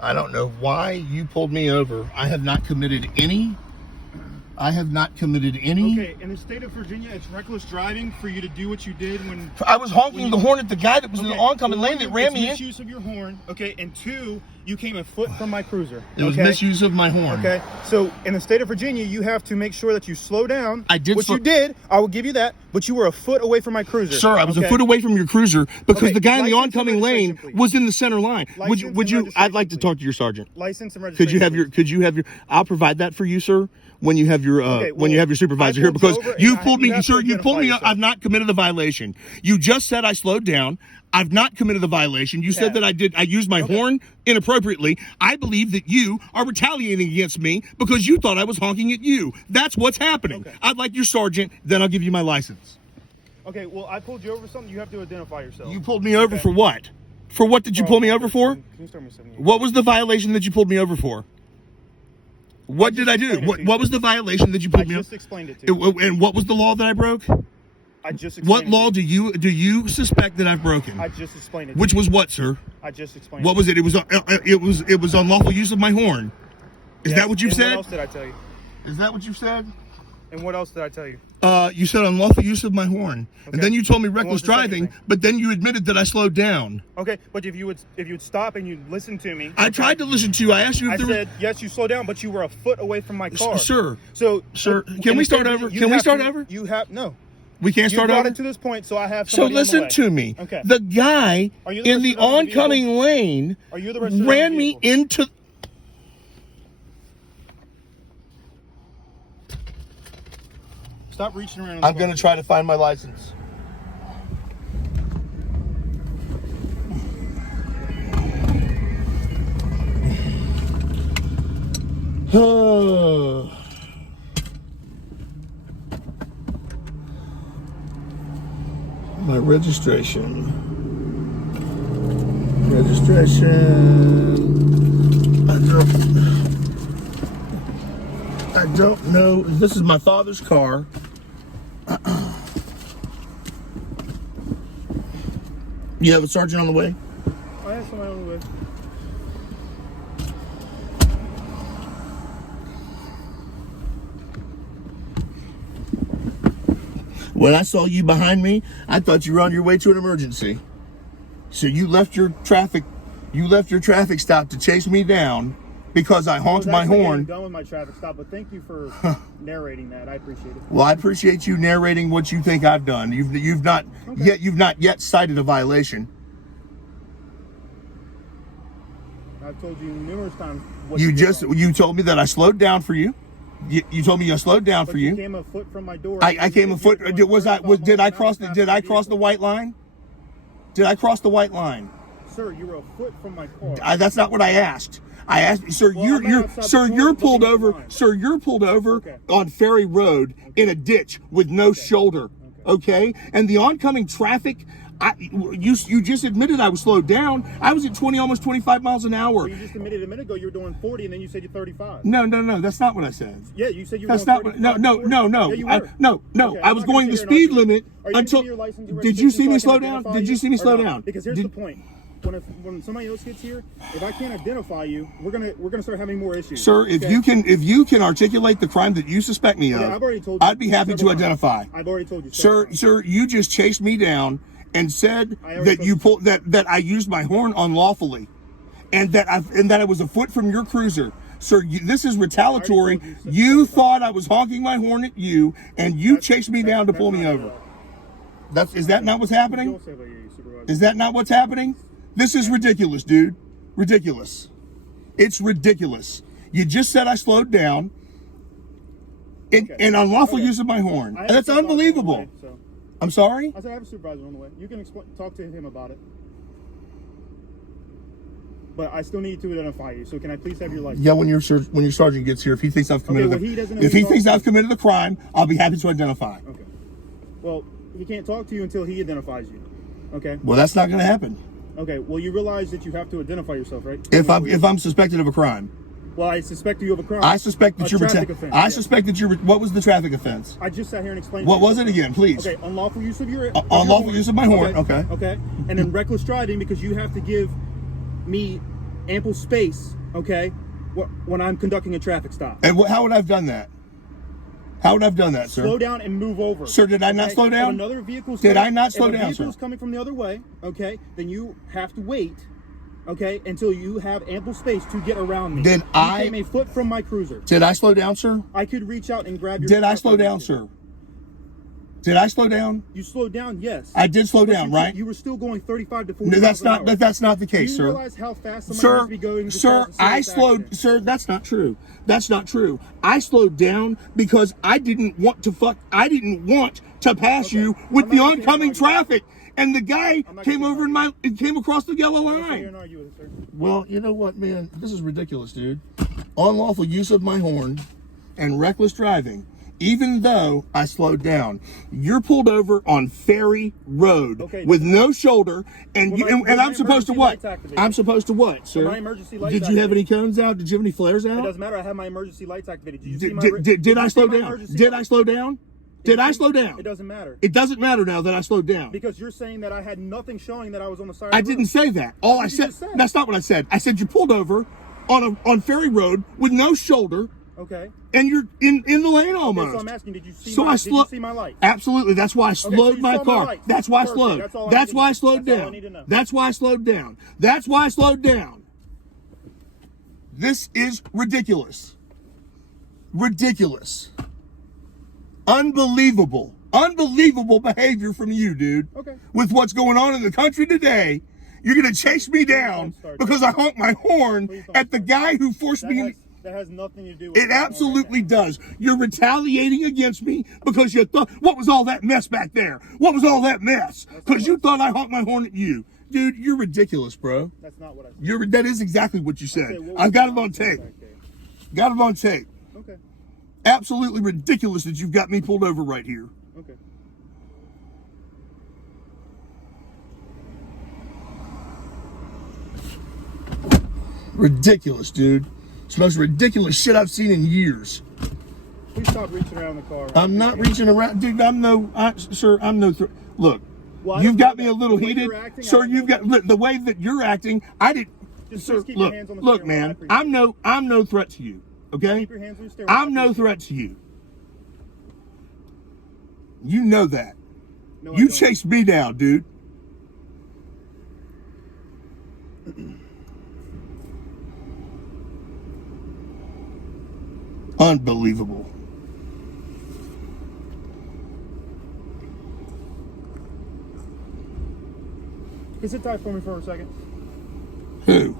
I don't know why you pulled me over. I have not committed any. Okay, in the state of Virginia, it's reckless driving for you to do what you did when... I was honking the horn at the guy that was in the oncoming lane that ran me in. Misuse of your horn, okay, and two, you came a foot from my cruiser. It was misuse of my horn. Okay, so in the state of Virginia, you have to make sure that you slow down. I did. Which you did. I will give you that. But you were a foot away from my cruiser. Sir, I was a foot away from your cruiser because the guy in the oncoming lane was in the center line. Would you? I'd like to talk to your sergeant. License and registration. Could you have your? I'll provide that for you, sir. When you have your when you have your supervisor here, because you pulled me, sir. You pulled me. I've not committed the violation. You just said I slowed down. I've not committed the violation. You said that I did. I used my horn inappropriately. I believe that you are retaliating against me because you thought I was honking at you. That's what's happening. I'd like your sergeant. Then I'll give you my license. Okay. Well, I pulled you over for something. You have to identify yourself. You pulled me over for what? For what did you pull me over for? What was the violation that you pulled me over for? What did I do? What was the violation that you pulled me over? I just explained it to you. And what was the law that I broke? I just explained What law do you suspect that I've broken? I just explained it. Which was what, sir? I just explained. What was it? It was unlawful use of my horn. Is that what you've said? What else did I tell you? Is that what you said? And what else did I tell you? You said unlawful use of my horn, and then you told me reckless driving, but then you admitted that I slowed down. Okay, but if you would stop and you'd listen to me. I tried to listen to you. I asked you if I said yes, you slowed down, but you were a foot away from my car. Sir. So, sir, can we start over? Can we start over? You have no. We can't start over. You brought it to this point, so I have. So listen to me. Okay. The guy in the oncoming lane ran me into. Stop reaching around. I'm going to try to find my license. My registration. I don't know. This is my father's car. You have a sergeant on the way? I have somebody on the way. When I saw you behind me, I thought you were on your way to an emergency. So you left your traffic stop to chase me down because I honked my horn. I'm done with my traffic stop, but thank you for narrating that. I appreciate it. Well, I appreciate you narrating what you think I've done. You've not yet cited a violation. I've told you numerous times. You told me that I slowed down for you. You told me I slowed down for you. You came a foot from my door. I came a foot. Did I cross the white line? Did I cross the white line? Sir, you were a foot from my car. That's not what I asked. I asked, sir. You're pulled over. Sir, you're pulled over on Ferry Road in a ditch with no shoulder. Okay, and the oncoming traffic. You just admitted I was slowed down. I was at almost 25 miles an hour. Well, you just admitted a minute ago you were doing 40, and then you said you're 35. No. That's not what I said. Yeah, you said you were. That's not what. No. Okay, I was going the speed limit until. Did you see me slow down? Did you see me slow down? Because here's the point. When somebody else gets here, if I can't identify you, we're gonna start having more issues. Sir, if you can articculate the crime that you suspect me of, I've already told you. I'd be happy to identify. I've already told you. Sir, you just chased me down and said that I used my horn unlawfully, and that I was a foot from your cruiser. Sir, this is retaliatory. You thought I was honking my horn at you, and you chased me down to pull me over. Is that not what's happening? Is that not what's happening? This is ridiculous, dude. Ridiculous. It's ridiculous. You just said I slowed down in unlawful use of my horn. That's unbelievable. I'm sorry? I said I have a supervisor on the way. You can talk to him about it. But I still need to identify you. So can I please have your license? Yeah, when your sergeant gets here, if he thinks I've committed I've committed a crime, I'll be happy to identify. Okay. Well, he can't talk to you until he identifies you. Okay. Well, that's not going to happen. Okay. Well, you realize that you have to identify yourself, right? If I'm suspected of a crime. Well, I suspect you of a crime. I suspect that what was the traffic offense? I just sat here and explained. What was it again, please? Okay, unlawful use of your unlawful use of my horn. Okay. Okay. And then reckless driving because you have to give me ample space, okay, when I'm conducting a traffic stop. And how would I have done that? How would I have done that, sir? Slow down and move over. Sir, did I not slow down? If another vehicle's Did coming, I not slow if a down, vehicle's sir? coming from the other way, okay, then you have to wait, okay, until you have ample space to get around me. Did you came a foot from my cruiser. Did I slow down, sir? I could reach out and grab your Did I slow down, sir? Did I slow down? You slowed down, yes. I did slow down, right? You were still going 35 to 40 No, miles an hour. that's not the case, Do you sir. realize how fast somebody must be going to cause a serious accident? Sir, that's not true. That's not true. I slowed down because I didn't want to pass you with the oncoming traffic. And the guy came across the yellow line. Well, you know what, man? This is ridiculous, dude. Unlawful use of my horn and reckless driving. Even though I slowed down, you're pulled over on Ferry Road with no shoulder, and I'm supposed to what? I'm supposed to what, sir? My emergency lights Did you have any cones out? Did you have any flares out? It doesn't matter. I have my emergency lights activated. Did I slow down? Did I slow down? Did I slow down? It doesn't matter. It doesn't matter now that I slowed down. Because you're saying that I had nothing showing that I was on the side of the road. I didn't say that. All I said, that's not what I said. I said you pulled over on Ferry Road with no shoulder. Okay. And you're in the lane almost. Okay, so I'm asking, did you see my lights? Absolutely. That's why I slowed my car. That's why I slowed. That's why I slowed down. That's why I slowed down. That's why I slowed down. This is ridiculous. Ridiculous. Unbelievable. Unbelievable behavior from you, dude. Okay. With what's going on in the country today, you're going to chase me down because I honked my horn at the guy who forced me. That has nothing to do with it. It absolutely does. You're retaliating against me because you thought, what was all that mess back there? What was all that mess? Because you thought I honked my horn at you. Dude, you're ridiculous, bro. That's not what I said. That is exactly what you said. I've got it on tape. Got it on tape. Okay. Absolutely ridiculous that you've got me pulled over right here. Okay. Ridiculous, dude. It's the most ridiculous shit I've seen in years. Please stop reaching around the car. I'm not reaching around, dude. Sir, I'm no threat. Look, you've got me a little heated. Sir, you've got the way that you're acting. I did. Sir, look, man. I'm no threat to you. Okay? Keep your hands on the steering wheel. I'm no threat to you. You know that. No, you chased me down, dude. Unbelievable. Can you sit tight for me for a second? Who?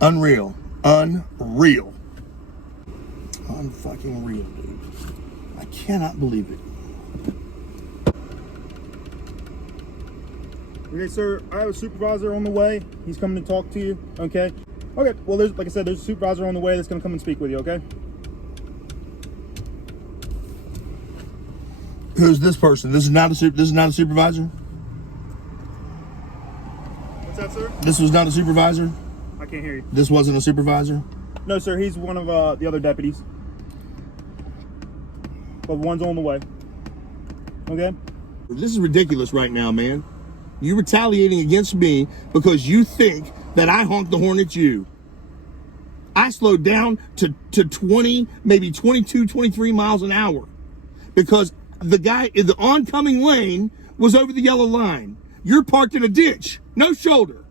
Unreal. Unreal. Unfucking real, dude. I cannot believe it. Okay, sir, I have a supervisor on the way. He's coming to talk to you, okay? Okay, well, like I said, there's a supervisor on the way that's going to come and speak with you, okay? Who's this person? This is not a supervisor? What's that, sir? This was not a supervisor? I can't hear you. This wasn't a supervisor? No, sir, he's one of the other deputies. But one's on the way. Okay? This is ridiculous right now, man. You're retaliating against me because you think that I honked the horn at you. I slowed down to 20, maybe 22, 23 miles an hour because the guy in the oncoming lane was over the yellow line. You're parked in a ditch, no shoulder.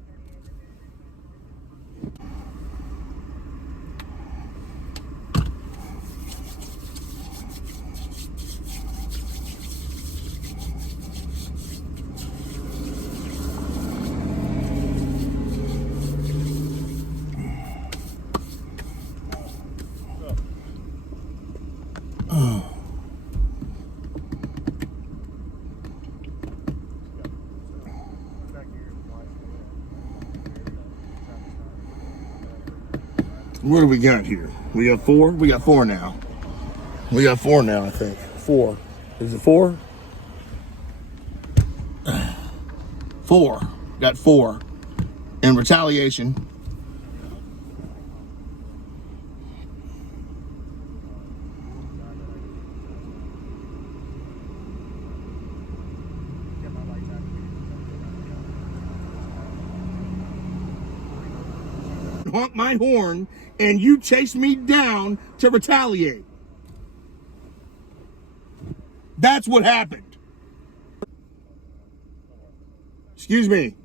What do we got here? We got four? We got four now. We got four now, I think. Four. Is it four? Four. Got four. In retaliation. honked my horn and you chased me down to retaliate. That's what happened. Excuse me.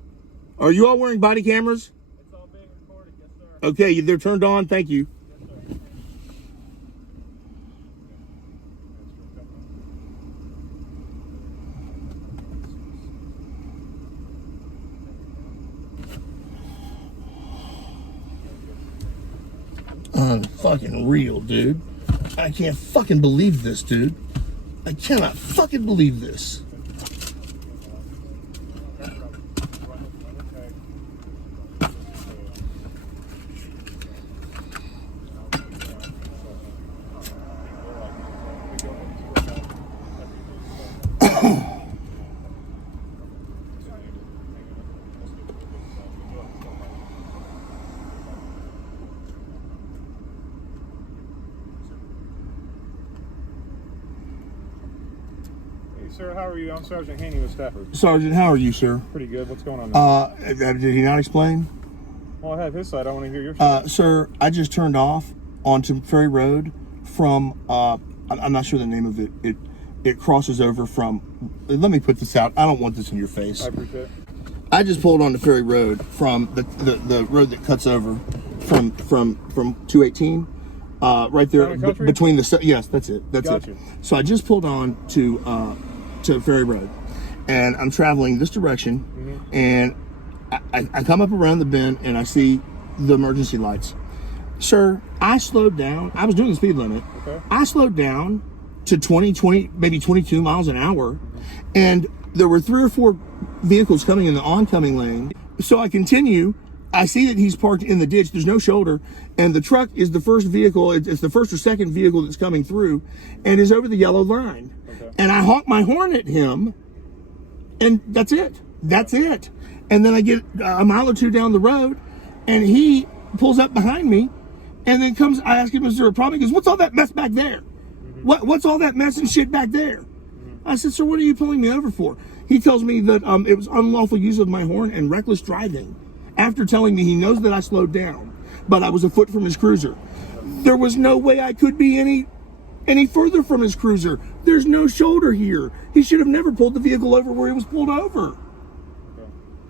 Are you all wearing body cameras? It's all being recorded, yes, sir. Okay, they're turned on. Thank you. Unfucking real, dude. I can't fucking believe this, dude. I cannot fucking believe this. Sir, how are you? I'm Sergeant Haney with Stafford. Sergeant, how are you, sir? Pretty good. What's going on now? Did he not explain? Well, I have his side. I want to hear your side. Sir, I just turned off onto Ferry Road from, I'm not sure the name of it. It crosses over from, let me put this out. I don't want this in your face. I appreciate it. I just pulled onto Ferry Road from the road that cuts over from 218. Right there between the, yes, that's it. That's Gotcha. it. So I just pulled on to Ferry Road, and I'm traveling this direction, and I come up around the bend and I see the emergency lights. Sir, I slowed down. I was doing the speed limit. Okay. I slowed down to 20, maybe 22 miles an hour, and there were 3 or 4 vehicles coming in the oncoming lane. So I continue. I see that he's parked in the ditch. There's no shoulder, and the truck is the first vehicle. It's the first or second vehicle that's coming through, and is over the yellow line. Okay. And I honk my horn at him, and that's it. That's it. And then I get a mile or two down the road, and he pulls up behind me, and then comes. I ask him, "Is there a problem?" He goes, "What's all that mess back there? What's all that mess and shit back there?" I said, "Sir, what are you pulling me over for?" He tells me that it was unlawful use of my horn and reckless driving. After telling me he knows that I slowed down, but I was a foot from his cruiser. There was no way I could be any further from his cruiser. There's no shoulder here. He should have never pulled the vehicle over where he was pulled over. Okay.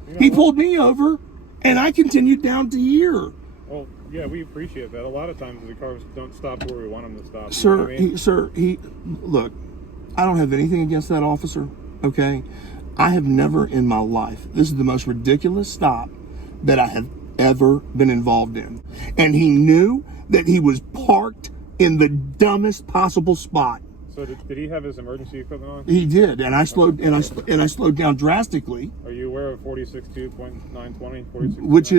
You know, He pulled me over, and I continued down to here. Well, yeah, we appreciate that. A lot of times the cars don't stop where we want them to stop. Sir, You know what I mean? Look, I don't have anything against that officer, okay? I have never in my life, this is the most ridiculous stop that I have ever been involved in. And he knew that he was parked in the dumbest possible spot. So did he have his emergency equipment on? He did, and I slowed I slowed down drastically. Are you aware of 46.2.920? Which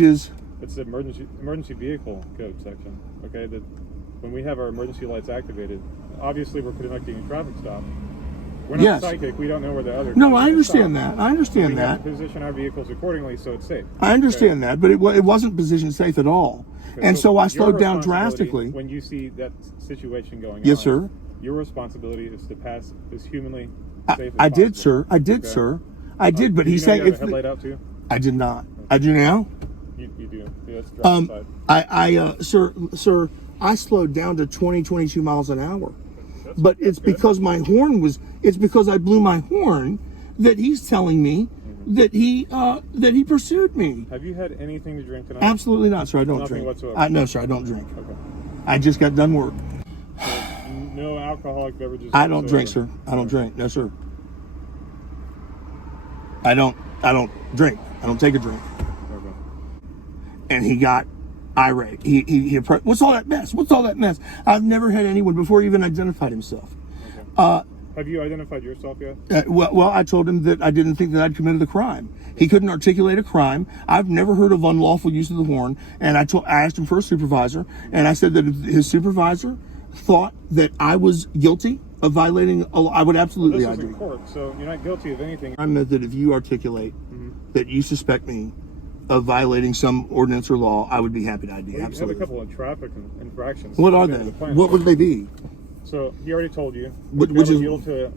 is it's the emergency vehicle code section. Okay, that when we have our emergency lights activated, obviously we're conducting a traffic stop. We're not Yes. psychic. We don't know where the other. No, I understand that. I understand We have that. to position our vehicles accordingly so it's safe. I understand that, but it wasn't position safe at all. Okay, And so I your slowed down responsibility drastically. When you see that situation going on, Yes, sir. Your responsibility is to pass as humanly safe as I did, possible. sir. I did, Okay? sir. I did, but Did he's you know saying you if have a headlight out too? I did not. I do now. You do. Yeah, that's the driver's side. Sir, I slowed down to 22 miles an hour. But it's good. because my horn it's because I blew my horn that he's telling me that he pursued me. Have you had anything to drink tonight? Absolutely not, sir. I don't Nothing drink. whatsoever. No, sir, I don't drink. Okay. I just got done work. So, no alcoholic beverages. I don't drink, whatsoever? sir. I don't drink. No, sir. I don't drink. I don't take a drink. Okay. And he got irate. He what's all that mess? What's all that mess? I've never had anyone before he even identified himself. Okay. Have you identified yourself yet? Well, I told him that I didn't think that I'd committed a crime. He couldn't articulate a crime. I've never heard of unlawful use of the horn. And I asked him for a supervisor, and I said that if his supervisor thought that I was guilty of violating a law, I would absolutely This is ID. in court, so you're not guilty of anything. I meant that if you articulate that you suspect me of violating some ordinance or law, I would be happy to ID. Well, you Absolutely. have a couple of traffic infractions. What are they? What would they be? So he already told you. Which you have is- a yield to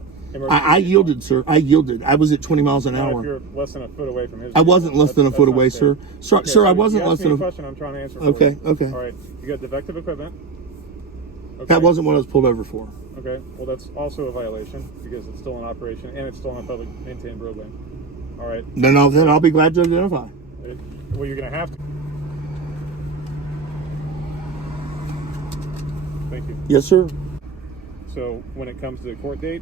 I yielded, sir. I yielded. I was at 20 miles an hour. If you're less than a foot away from his. I wasn't less than a foot away, sir. Sir, Okay, sir, I wasn't less than a. question I'm trying to answer. Okay, okay. All right, you got defective equipment. Okay. That wasn't what I was pulled over for. Okay, well that's also a violation because it's still in operation and it's still on a public maintained roadway. All right. Then I'll be glad to identify. Well, you're gonna have to. Thank you. Yes, sir. So when it comes to the court date,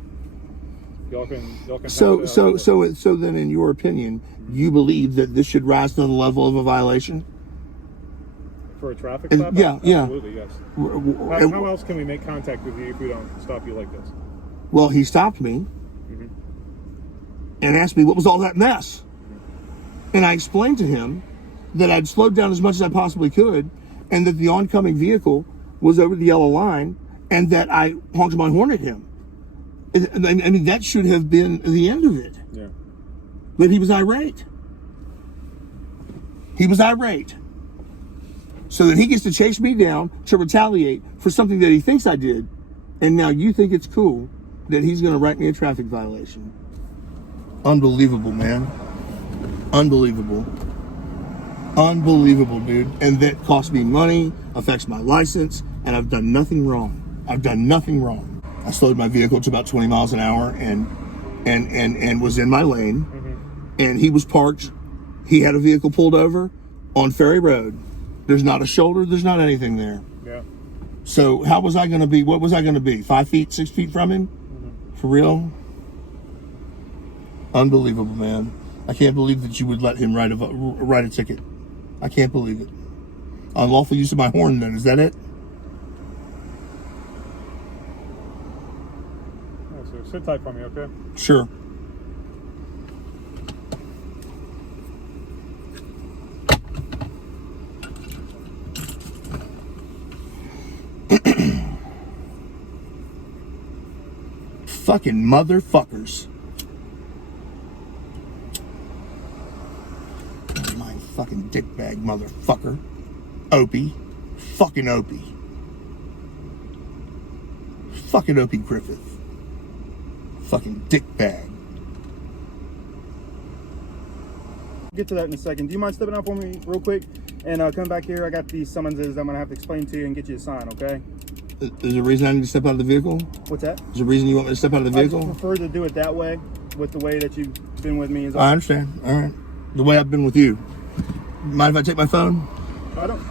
y'all can. So then, in your opinion, you believe that this should rise to the level of a violation? For a traffic stop? Yeah, Absolutely, yeah. Yes. How else can we make contact with you if we don't stop you like this? Well, he stopped me and asked me what was all that mess. And I explained to him that I'd slowed down as much as I possibly could and that the oncoming vehicle was over the yellow line and that I honked my horn at him. I mean, that should have been the end of it. Yeah. But he was irate. He was irate. So that he gets to chase me down to retaliate for something that he thinks I did. And now you think it's cool that he's going to write me a traffic violation. Unbelievable, man. Unbelievable. Unbelievable, dude. And that cost me money, affects my license, and I've done nothing wrong. I've done nothing wrong. I slowed my vehicle to about 20 miles an hour and was in my lane. And he was parked. He had a vehicle pulled over on Ferry Road. There's not a shoulder. There's not anything there. Yeah. So how was I going to be? What was I going to be? 5 feet, 6 feet from him? For real? Unbelievable, man. I can't believe that you would let him write a ticket. I can't believe it. Unlawful use of my horn, then. Is that it? Yeah, so sit tight for me, okay? Sure. Fucking motherfuckers. My fucking dickbag motherfucker. Opie. Fucking Opie. Fucking Opie Griffith. Fucking dickbag. Get to that in a second. Do you mind stepping out for me real quick and come back here? I got these summonses I'm going to have to explain to you and get you to sign, okay? Is there a reason I need to step out of the vehicle? What's that? Is there a reason you want me to step out of the vehicle? I prefer to do it that way, with the way that you've been with me. I understand. All right. The way I've been with you. Mind if I take my phone? I don't.